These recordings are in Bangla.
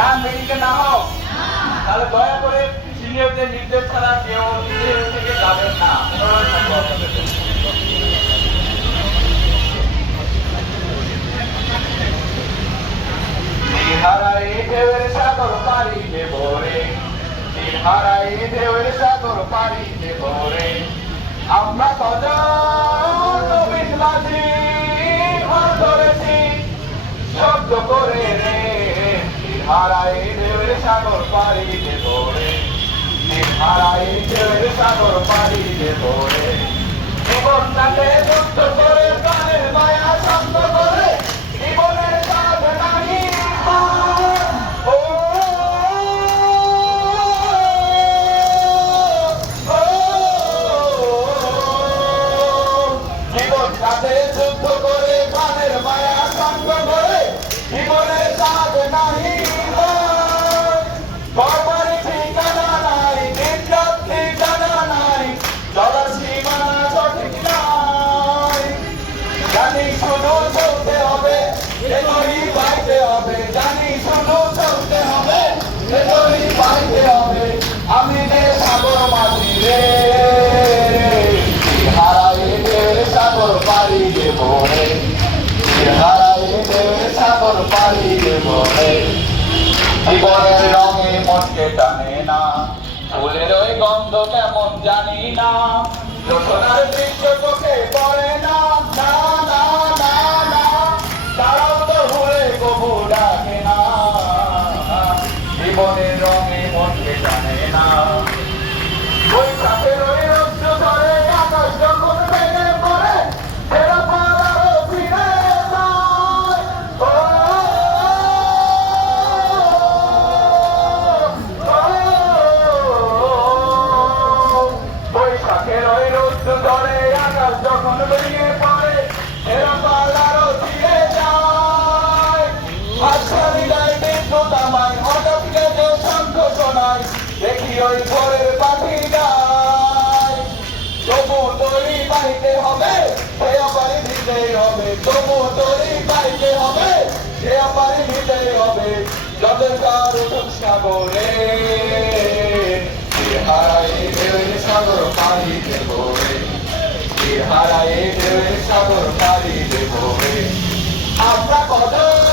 গান মেডিকেল না হোক, তাহলে দয়া করে সিনিয়রদের নির্দেশ ছাড়া কেউ থেকে যাবেন না। হারাই ঢেউয়ের সাগর পাড়ি দেব রে, হারাই ঢেউয়ের সাগর পাড়ি দেব রে। আমরা কজন নবীন মাঝি হাত ধরেছি শব্দ করে রে, হারাই ঢেউয়ের সাগর পাড়ি দেব রে, হারাই ঢেউয়ের সাগর পাড়ি দেব রে। জীবনটাকে যুদ্ধ করে প্রাণের মায়া শান্ত করে, জীবনের কাজ নাই ও জীবনটাকে যুদ্ধ করে প্রাণের মায়া শান্ত করে, জীবনের কাজ নাই বাবার ঠিকানা নাই, নির্যাত ঠিকানা নাই, চলার সীমানা সঠিক নাই। জানি শুধু চলতে হবে, এগোই পাইতে হবে, জানি শুধু চলতে হবে, এগোই পাইতে হবে। আমি যে সাগর মাঝি রে, হারাই ঢেউয়ের সাগর পাড়ি দেব রে, হারাই ঢেউয়ের সাগর পাড়ি দেব রে। জীবনের রঙে মনকে টানে না, ফুলের ওই গন্ধ কেমন জানি না, রচনার দৃশ্য চোখে পড়ে না, না না না না, তারাও তো ভুলে কবু ডাকে না। জীবনের রঙে মনকে টানে না, ওই চাপের ওই রৌদ্র ধরে আকাশ যখন ভেঙে পড়ে, ফেরা পালারও ফিরে যায়। বৈশাখের ওই রৌদ্র ধরে আকাশ যখন ভেঙে পড়ে, ফেরা পালারও ফিরে যায়। আচ্ছা হৃদয় বিদ্যুৎ আমায় হঠাৎ কেটে শঙ্খ শোনায়, দেখি ওই ভোরের পাখি গায়। তবু তরি পাইতে হবে, সে আবার নিতেই হবে, তবু তরি পাইতে হবে, সে আবার নিতেই হবে। যদের কার উঠুক সাগরে, হারাই ঢেউয়ের সাগর পাড়ি দেব রে, হারাই ঢেউয়ের সাগর পাড়ি দেব রে। আমরা কজন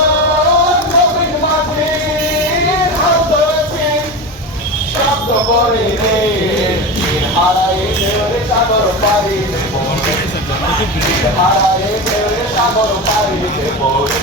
নবীন মাঝি হাত ধরেছি শব্দ করে রে, হারাই ঢেউয়ের সাগর পাড়ি দেব রে, হারাই ঢেউয়ের সাগর পাড়ি দেব রে।